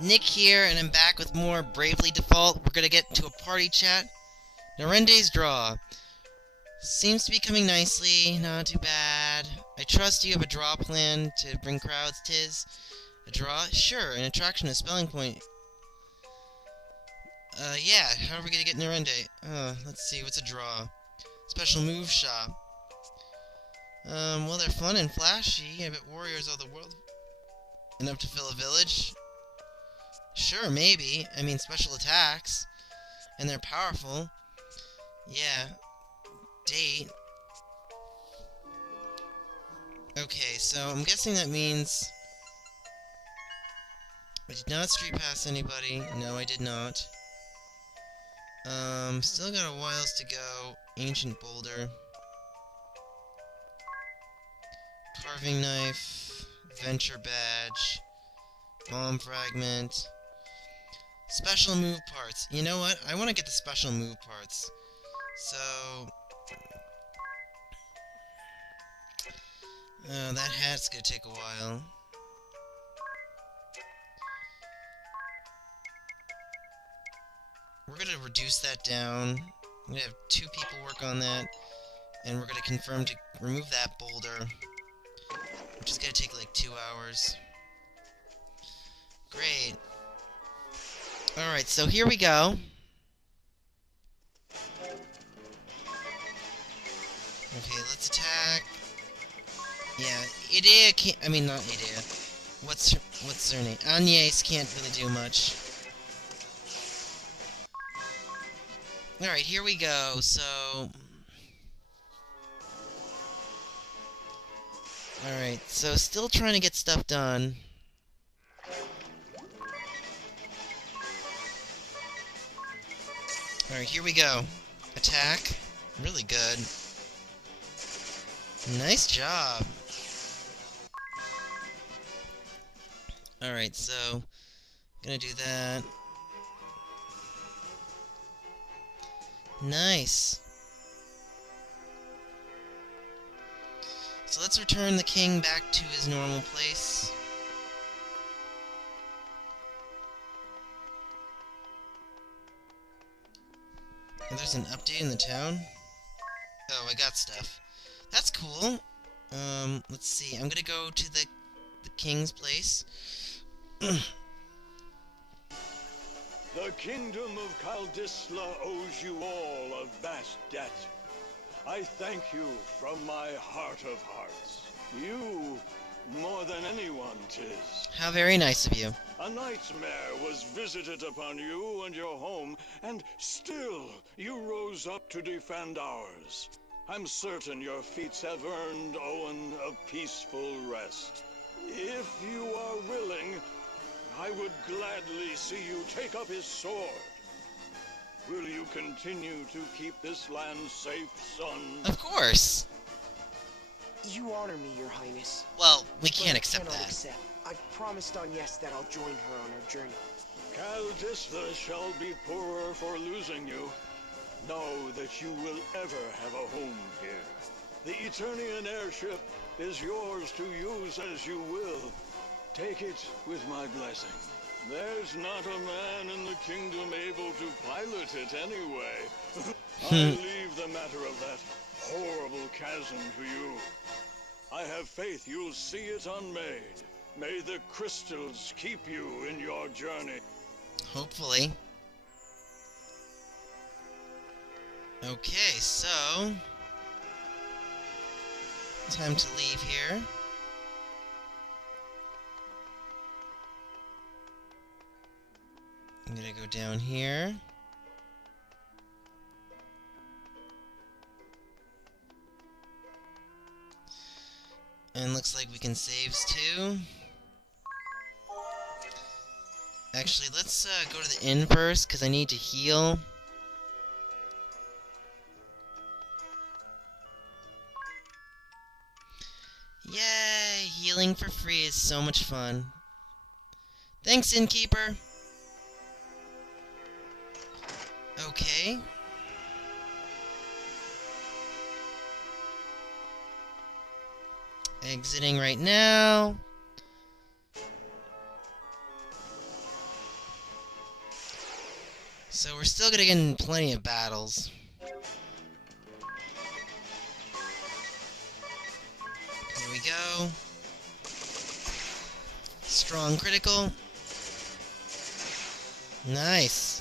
Nick here, and I'm back with more Bravely Default. We're gonna get into a party chat. Narende's draw. Seems to be coming nicely, not too bad. I trust you have a draw plan to bring crowds, Tiz. A draw? Sure, an attraction, a spelling point. Yeah, how are we gonna get Narende? Let's see, what's a draw? Special move shop. Well, they're fun and flashy. I bet warriors of the world enough to fill a village. Sure, maybe. I mean, special attacks. And they're powerful. Yeah. Date. Okay, so I'm guessing that means I did not street pass anybody. No, I did not. Still got a whiles to go. Ancient boulder. Carving knife. Venture badge. Bomb fragment. Special move parts. You know what? I want to get the special move parts. So... that hat's gonna take a while. We're gonna reduce that down. I'm gonna have 2 people work on that. And we're gonna confirm to remove that boulder. Which is gonna take like 2 hours. Great. Alright, so here we go. Okay, let's attack. Yeah, Idea can't... I mean, not Idea. What's her name? Agnes can't really do much. Alright, here we go, so... Alright, so still trying to get stuff done. Alright, here we go. Attack. Really good. Nice job. Alright, so... gonna do that. Nice. So let's return the king back to his normal place. Oh, there's an update in the town? Oh, I got stuff. That's cool. Let's see. I'm gonna go to the king's place. The kingdom of Kaldisla owes you all a vast debt. I thank you from my heart of hearts. You, more than anyone, 'tis. How very nice of you. A nightmare was visited upon you and your home, and still you rose up to defend ours. I'm certain your feats have earned Owen a peaceful rest. If you are willing, I would gladly see you take up his sword. Will you continue to keep this land safe, son? Of course. You honor me, Your Highness. Well, we But can't I accept cannot that. accept. I promised Agnes that I'll join her on her journey. Kaldisla shall be poorer for losing you. Know that you will ever have a home here. The Eternian airship is yours to use as you will. Take it with my blessing. There's not a man in the kingdom able to pilot it anyway. I leave the matter of that horrible chasm to you. I have faith you'll see it unmade. May the crystals keep you in your journey. Hopefully. Okay, so... time to leave here. I'm gonna go down here. And looks like we can saves too. Actually, let's go to the inn first, because I need to heal. Yay! Healing for free is so much fun. Thanks, innkeeper! Okay. Exiting right now. So we're still gonna get in plenty of battles. Here we go. Strong critical. Nice.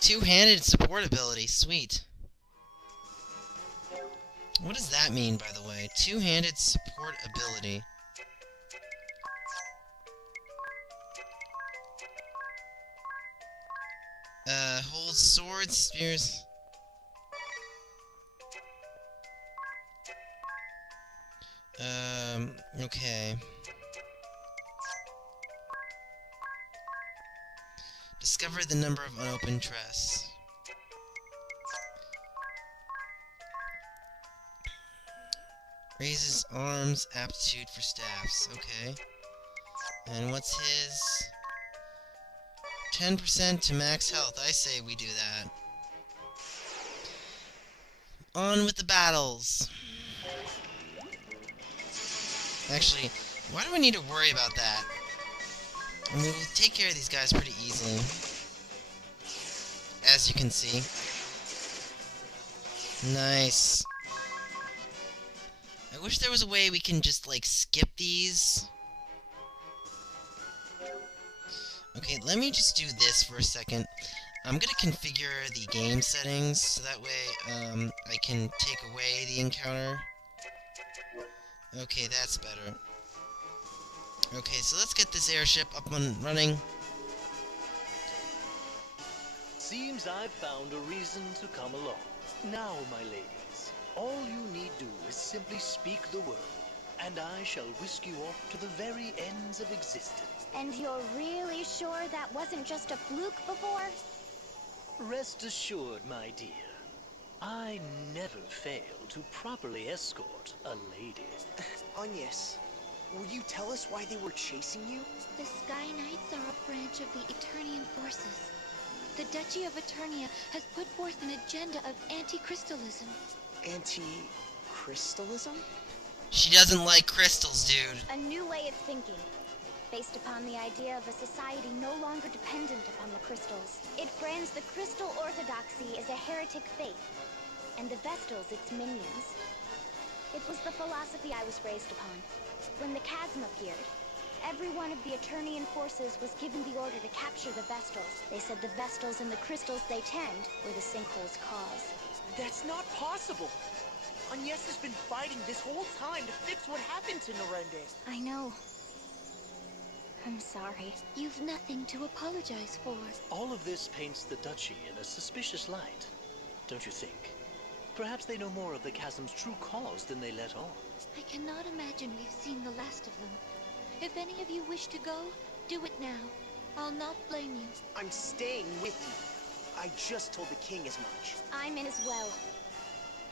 Two-handed support ability. Sweet. What does that mean, by the way? Two-handed support ability. Holds swords, spears. Okay. Discover the number of unopened chests. Raises arms, aptitude for staffs. Okay. And what's his? 10% to max health. I say we do that. On with the battles. Actually, why do I need to worry about that? I mean, we'll take care of these guys pretty easily. As you can see. Nice. I wish there was a way we can just, like, skip these. Okay, let me just do this for a second. I'm gonna configure the game settings so that way, I can take away the encounter. Okay, that's better. Okay, so let's get this airship up and running. Seems I've found a reason to come along. Now, my ladies, all you need do is simply speak the word, and I shall whisk you off to the very ends of existence. And you're really sure that wasn't just a fluke before? Rest assured, my dear, I never fail to properly escort a lady. Agnes, will you tell us why they were chasing you? The Sky Knights are a branch of the Eternian forces. The Duchy of Eternia has put forth an agenda of anti-crystalism. Anti-crystalism? She doesn't like crystals, dude. A new way of thinking, based upon the idea of a society no longer dependent upon the crystals. It brands the crystal orthodoxy as a heretic faith, and the Vestals its minions. It was the philosophy I was raised upon. When the chasm appeared, every one of the Eternian forces was given the order to capture the Vestals. They said the Vestals and the crystals they tend were the sinkhole's cause. That's not possible! Agnes has been fighting this whole time to fix what happened to Narendez. I know. I'm sorry. You've nothing to apologize for. All of this paints the Duchy in a suspicious light, don't you think? Perhaps they know more of the chasm's true cause than they let on. I cannot imagine we've seen the last of them. If any of you wish to go, do it now. I'll not blame you. I'm staying with you. I just told the king as much. I'm in as well.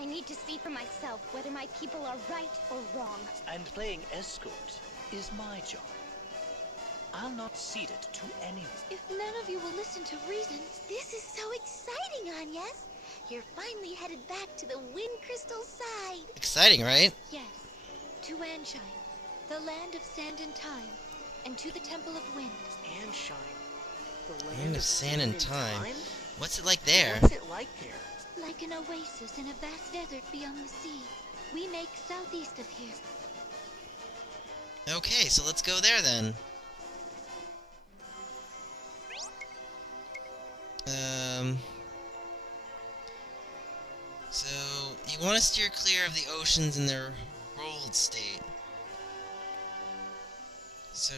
I need to see for myself whether my people are right or wrong. And playing escort is my job. I'll not cede it to anyone. If none of you will listen to reason... This is so exciting, Agnes! You're finally headed back to the Wind Crystal side. Exciting, right? Yes. To Anchiem, the land of sand and time, and to the Temple of Wind. Anchiem, the Land of sand and time. What's it like there? What's it like there? Like an oasis in a vast desert beyond the sea. We make southeast of here. Okay, so let's go there then. So, you want to steer clear of the oceans in their rolled state. So,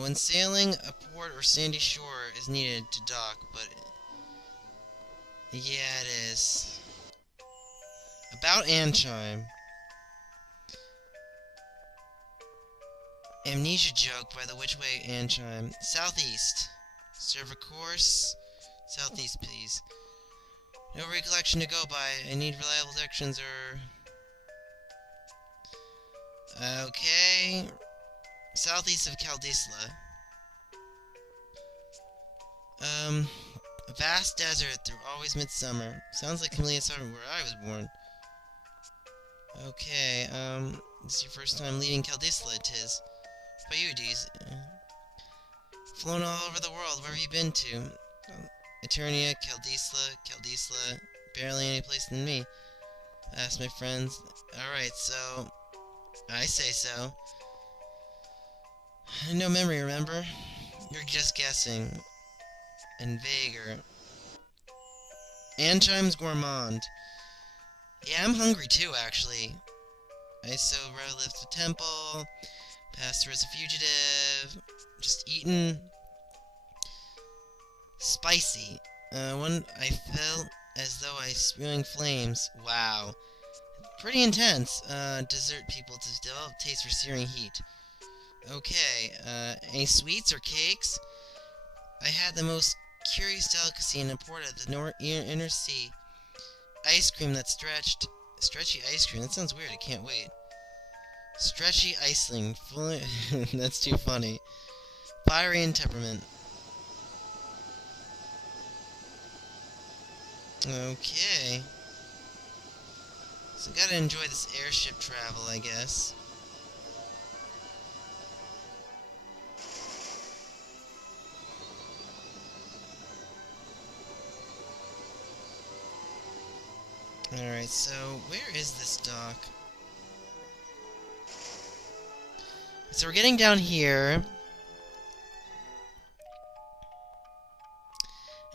when sailing, a port or sandy shore is needed to dock, but... Yeah, it is. About Anchiem. Amnesia joke by the which way Anchiem. Southeast. Serve a course. Southeast, please. No recollection to go by. I need reliable directions or... Okay. Southeast of Caldisla. A vast desert through always midsummer. Sounds like Camellia Summer where I was born. Okay, this is your first time leaving Caldisla, 'tis. Paiudes. flown all over the world. Where have you been to? Eternia, Caldisla, barely any place than me. Ask my friends. Alright, so... I say so. No memory, remember? You're just guessing. And vaguer. Anchim's gourmand. Yeah, I'm hungry too, actually. I so rarely left the temple. Passed through as a fugitive. Just eating. Spicy. When I felt as though I was spewing flames. Wow. Pretty intense. Dessert people to develop taste for searing heat. Okay, any sweets or cakes? I had the most curious delicacy and imported at the inner sea. Ice cream that stretched. Stretchy ice cream? That sounds weird, I can't wait. Stretchy iceling. That's too funny. Fiery and temperament. Okay. So gotta enjoy this airship travel, I guess. Alright, so where is this dock? So we're getting down here.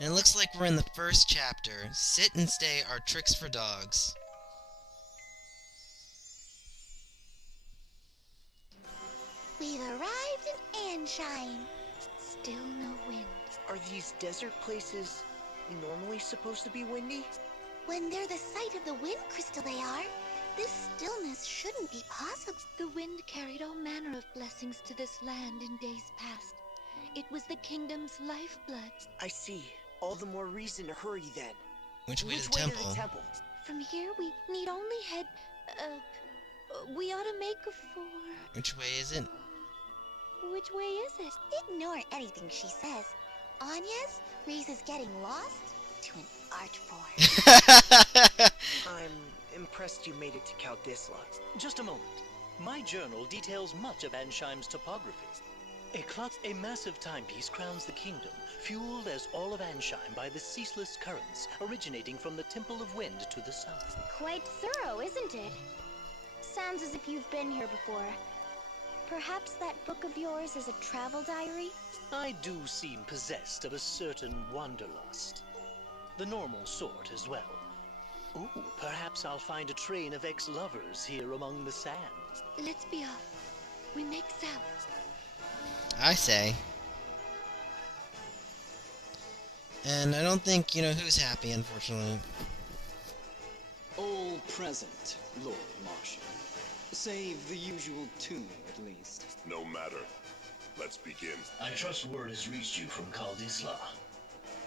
And it looks like we're in the first chapter. Sit and stay are tricks for dogs. We've arrived in Anchiem. Still no wind. Are these desert places normally supposed to be windy? When they're the site of the wind crystal they are, this stillness shouldn't be possible. The wind carried all manner of blessings to this land in days past. It was the kingdom's lifeblood. I see. All the more reason to hurry then. Which way to the To temple? the temple? From here we need only head... we ought to make for... Which way is it? Which way is it? Ignore anything she says. Anya's Reese is getting lost to an art form. I'm impressed you made it to Caldisla. Just a moment. My journal details much of Anchim's topography. A massive timepiece crowns the kingdom, fueled as all of Anchim by the ceaseless currents originating from the Temple of Wind to the south. Quite thorough, isn't it? Sounds as if you've been here before. Perhaps that book of yours is a travel diary? I do seem possessed of a certain wanderlust. The normal sort as well. Ooh, perhaps I'll find a train of ex-lovers here among the sands. Let's be off. We make south. I say. And I don't think, who's happy, unfortunately. All present, Lord Marshal. Save the usual two, at least. No matter. Let's begin. I trust word has reached you from Caldisla.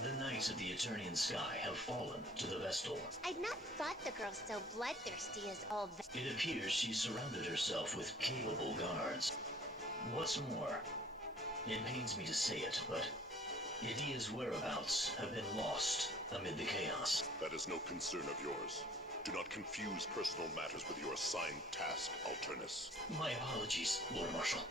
The knights of the Eternian sky have fallen to the Vestal. I'd not thought the girl so bloodthirsty as all that. It appears she surrounded herself with capable guards. What's more, it pains me to say it, but Idia's whereabouts have been lost amid the chaos. That is no concern of yours. Do not confuse personal matters with your assigned task, Alternus. My apologies, Lord Marshal.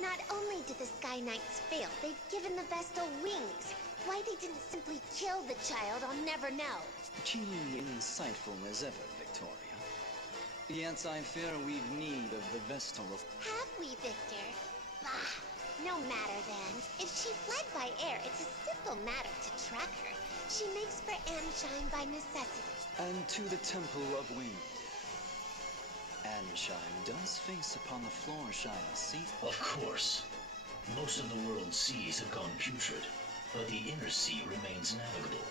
Not only did the Sky Knights fail, they've given the Vestal wings. Why they didn't simply kill the child, I'll never know. Keenly insightful as ever, Victoria. Yet I fear we've need of the Vestal of... Have we, Victor? Bah, no matter then. If she fled by air, it's a simple matter to track her. She makes for Anchim by necessity. And to the Temple of Wind. Anchim does face upon the floor-shining sea. Of course. Most of the world's seas have gone putrid, but the inner sea remains navigable.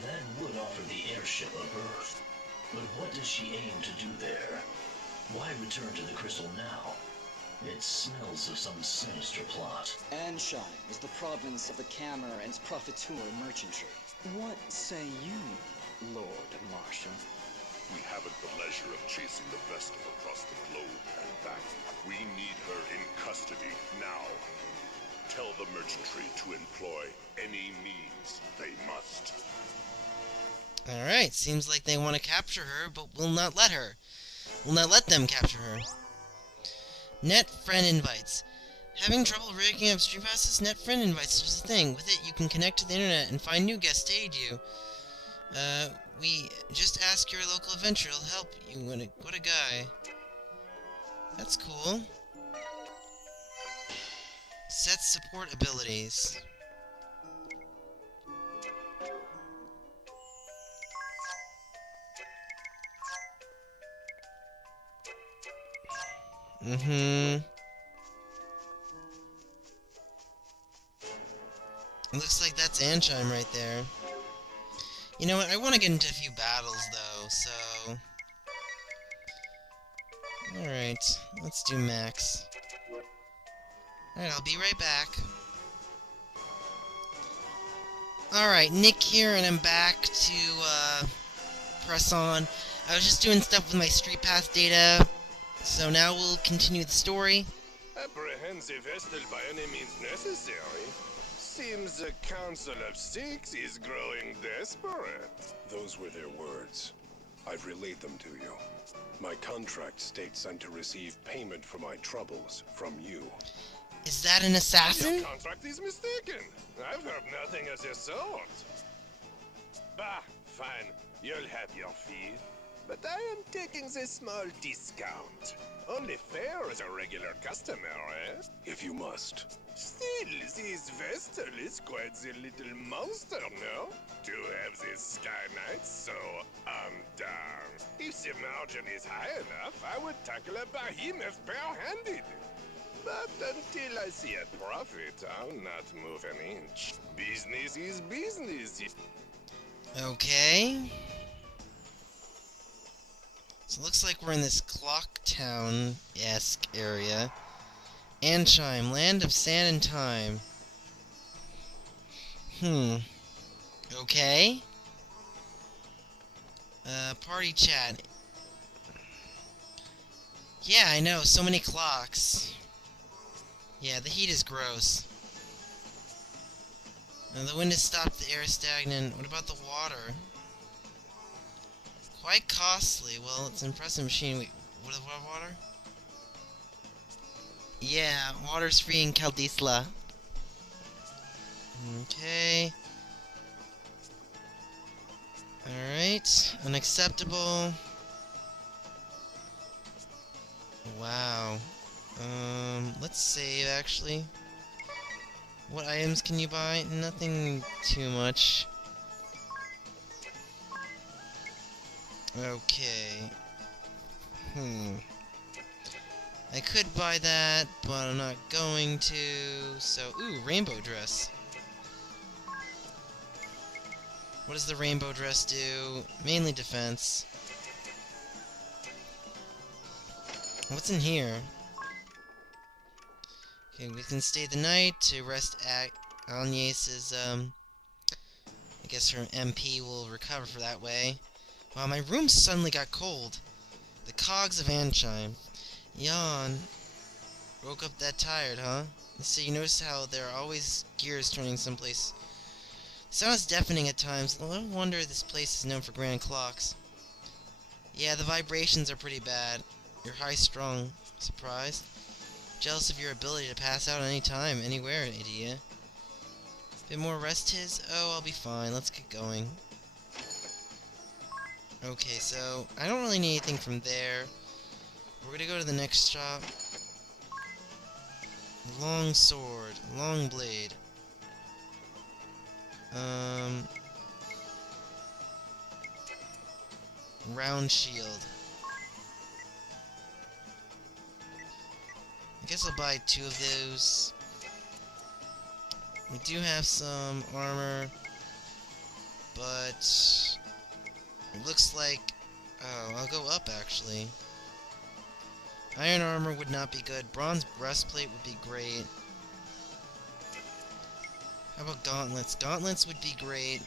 That would offer the airship a berth. But what does she aim to do there? Why return to the crystal now? It smells of some sinister plot. Anchim is the province of the Cammer and Profiteur merchantry. What say you, Lord Marshal? We haven't the leisure of chasing the Vestal across the globe and back. We need her in custody now. Tell the merchantry to employ any means they must. Alright, seems like they want to capture her, but will not let her. Will not let them capture her. Net friend invites. Having trouble rigging up StreetPass's net friend invites is a thing. With it, you can connect to the internet and find new guests to aid you. We just ask your local adventurer to help you. What a guy. That's cool. Set support abilities. Looks like that's Anchiem right there. You know what? I want to get into a few battles, though, so... Alright, let's do max. Alright, I'll be right back. Alright, Nick here, and I'm back to, press on. I was just doing stuff with my StreetPass data, so now we'll continue the story. Apprehend the Vestal by any means necessary. Seems the Council of Six is growing desperate. Those were their words. I've relayed them to you. My contract states I'm to receive payment for my troubles from you. Is that an assassin? Your contract is mistaken. I've heard nothing of the sort. Bah, fine. You'll have your fee. But I am taking a small discount. Only fair as a regular customer, eh? If you must. Still, this Vestal is quite the little monster, no? To have this Sky Knight so undone. If the margin is high enough, I would tackle a behemoth bare-handed. But until I see a profit, I'll not move an inch. Business is business. Okay. So it looks like we're in this Clock Town-esque area. Anchiem, land of sand and time. Okay. Party chat. Yeah, I know, so many clocks. Yeah, the heat is gross. The wind has stopped, the air is stagnant. What about the water? Quite costly. Well, it's an impressive machine. Wait, what water? Yeah, water's free in Kaldisla. Okay. Alright. Unacceptable. Wow. Let's save, actually. What items can you buy? Nothing too much. Okay. I could buy that, but I'm not going to, so... Ooh, rainbow dress. What does the rainbow dress do? Mainly defense. What's in here? Okay, we can stay the night to rest at Agnes's, I guess her MP will recover for that way. Wow, my room suddenly got cold. The cogs of Anchiem. Yawn. Woke up that tired, huh? So you notice how there are always gears turning someplace. The sound is deafening at times. No wonder this place is known for grand clocks. Yeah, the vibrations are pretty bad. You're high-strung. Surprised? Jealous of your ability to pass out any time, anywhere, idiot. Bit more rest his? Oh, I'll be fine. Let's get going. Okay, so I don't really need anything from there. We're gonna go to the next shop. Long sword, long blade. Round shield. I guess I'll buy 2 of those. We do have some armor, but it looks like... Oh, I'll go up, actually. Iron armor would not be good. Bronze breastplate would be great. How about gauntlets? Gauntlets would be great.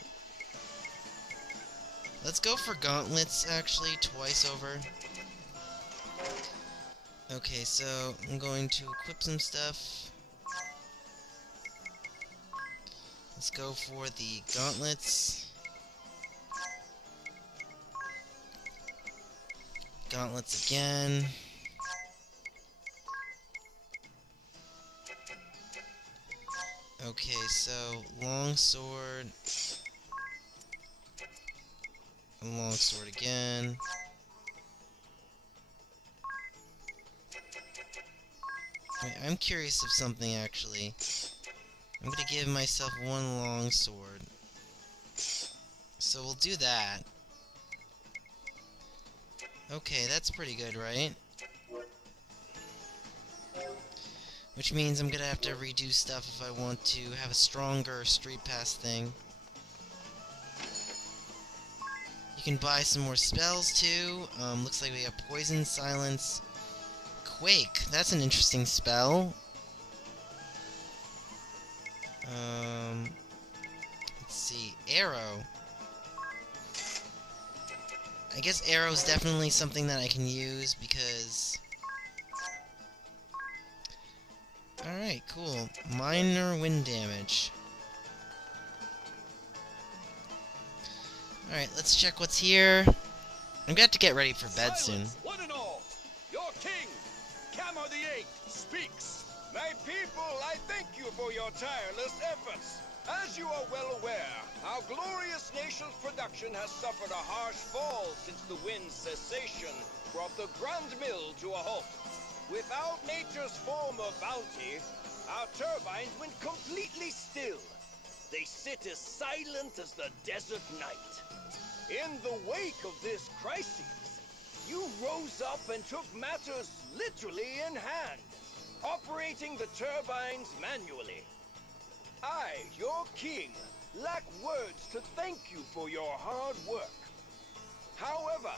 Let's go for gauntlets, actually, twice over. Okay, so I'm going to equip some stuff. Let's go for the gauntlets. Gauntlets again. so long sword. A long sword again. Wait, I'm curious of something actually. I'm gonna give myself one long sword. So we'll do that. Okay, that's pretty good, right? Which means I'm gonna have to redo stuff if I want to have a stronger Street Pass thing. You can buy some more spells too. Looks like we have Poison, Silence, Quake. That's an interesting spell. Let's see. Arrow. I guess Arrow's definitely something that I can use because... Alright, cool. Minor wind damage. Alright, let's check what's here. I'm gonna have to get ready for bed soon. One and all, your king, Cammer the Eighth, speaks. My people, I thank you for your tireless efforts. As you are well aware, our glorious nation's production has suffered a harsh fall since the wind's cessation brought the Grand Mill to a halt. Without nature's former bounty, our turbines went completely still. They sit as silent as the desert night. In the wake of this crisis, you rose up and took matters literally in hand, operating the turbines manually. I, your king, lack words to thank you for your hard work. However,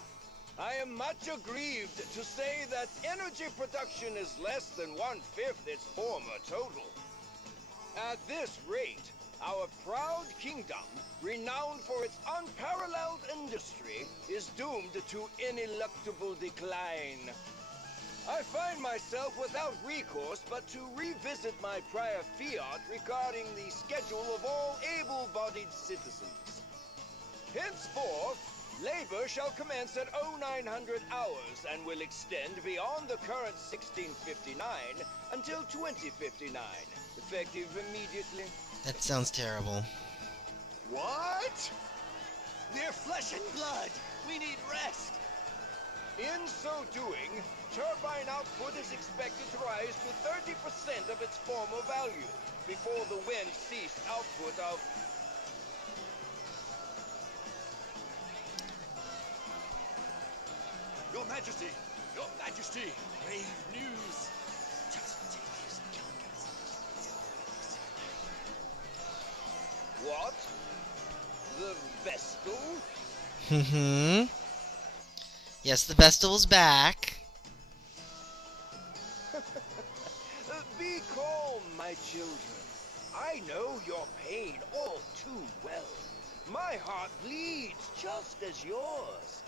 I am much aggrieved to say that energy production is less than 1/5 its former total. At this rate, our proud kingdom, renowned for its unparalleled industry, is doomed to ineluctable decline. I find myself without recourse but to revisit my prior fiat regarding the schedule of all able-bodied citizens. Henceforth, labor shall commence at 0900 hours and will extend beyond the current 1659 until 2059, effective immediately. That sounds terrible. What? We're flesh and blood. We need rest. In so doing, turbine output is expected to rise to 30% of its former value before the wind ceased output of... Your Majesty! Your Majesty! Grave news! Just take his What? The Vestal? Yes, the Vestal's back. Be calm, my children. I know your pain all too well. My heart bleeds just as yours.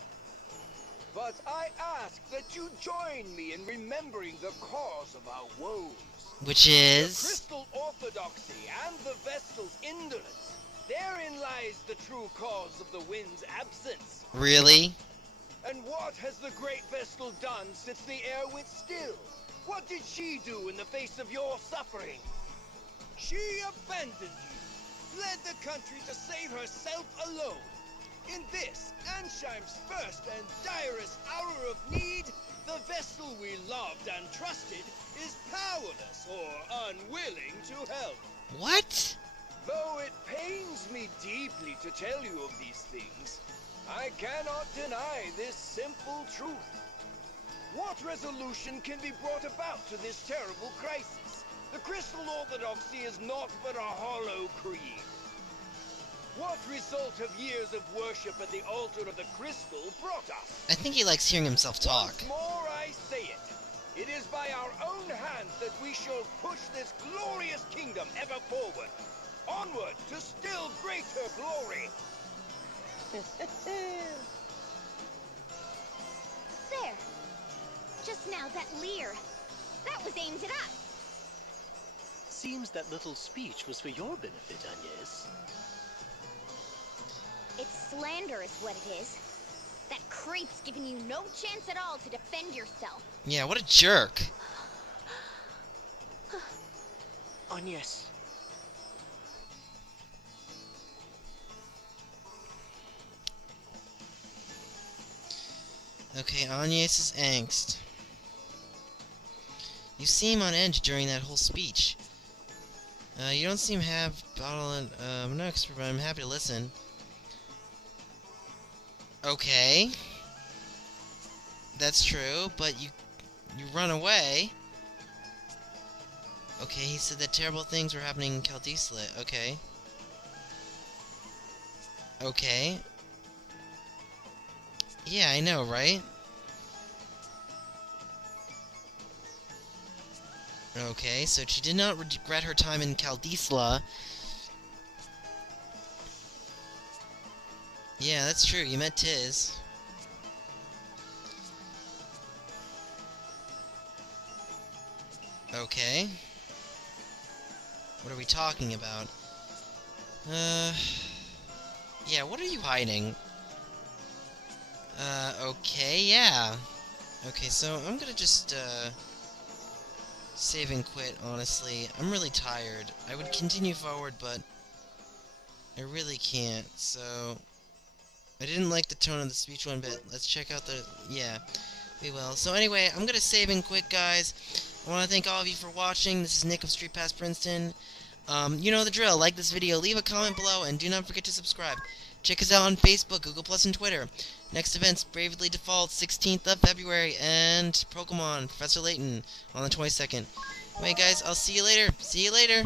But I ask that you join me in remembering the cause of our woes. Which is... The Crystal Orthodoxy and the Vestal's indolence. Therein lies the true cause of the wind's absence. Really? And what has the Great Vestal done since the air went still? What did she do in the face of your suffering? She abandoned you, fled the country to save herself alone. In this, Anchiem's first and direst hour of need, the Vestal we loved and trusted is powerless or unwilling to help. What? Though it pains me deeply to tell you of these things, I cannot deny this simple truth. What resolution can be brought about to this terrible crisis? The Crystal Orthodoxy is naught but a hollow creed. What result have years of worship at the altar of the Crystal brought us? I think he likes hearing himself talk. Once more I say it. It is by our own hands that we shall push this glorious kingdom ever forward. Onward to still greater glory. There. Just now, that leer. That was aimed at us. Seems that little speech was for your benefit, Agnes. It's slander is what it is. That creep's giving you no chance at all to defend yourself. Yeah, what a jerk. Agnes. Okay, Agnes' angst. You seem on edge during that whole speech. You don't seem to have bottle and I'm no expert, but I'm happy to listen. Okay. That's true, but you run away. Okay, he said that terrible things were happening in Caldislet. Okay. Okay. Yeah, I know, right? Okay, so she did not regret her time in Caldisla. Yeah, that's true. You met Tiz. Okay. What are we talking about? Yeah, what are you hiding? Okay, yeah. Okay, so I'm gonna just, save and quit, honestly. I'm really tired. I would continue forward, but I really can't, so... I didn't like the tone of the speech one bit. Let's check out the... yeah, we will. So anyway, I'm gonna save and quit, guys. I want to thank all of you for watching. This is Nick of StreetPass Princeton. You know the drill. Like this video, leave a comment below, and do not forget to subscribe. Check us out on Facebook, Google+, and Twitter. Next event's Bravely Default, 16th of February, and Pokemon, Professor Layton, on the 22nd. Anyway, guys, I'll see you later. See you later!